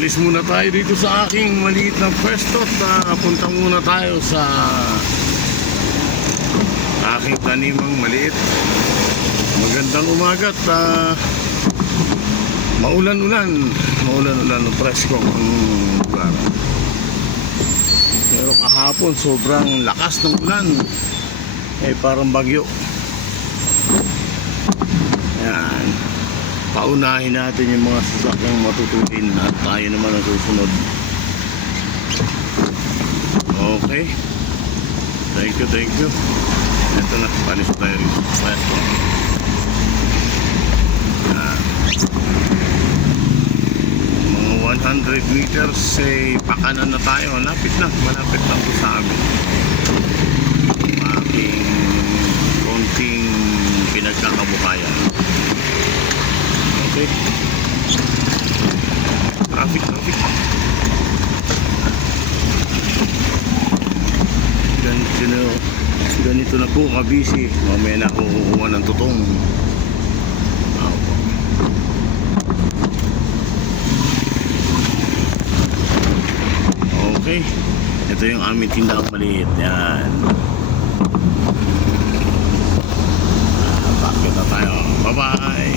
Alis muna tayo dito sa aking maliit na pwesto at punta muna tayo sa aking tanimang maliit. Magandang umaga at maulan-ulan ng presko ang lugar. Pero kahapon sobrang lakas ng ulan, parang bagyo. Yan, paunahin natin yung mga sasakyang matutuin at tayo naman ang susunod. Okay, thank you. Ito na, palis tayo rito. Mga 100 meters pakanan na tayo. Malapit lang po sa amin yung aking konting pinagkakabuhayan. Okay, traffic ganito na po kabisi. Mamaya na ako kukuha ng tutong. Okay, ito yung aming tindang maliit. Yan, bakit na tayo. Bye bye.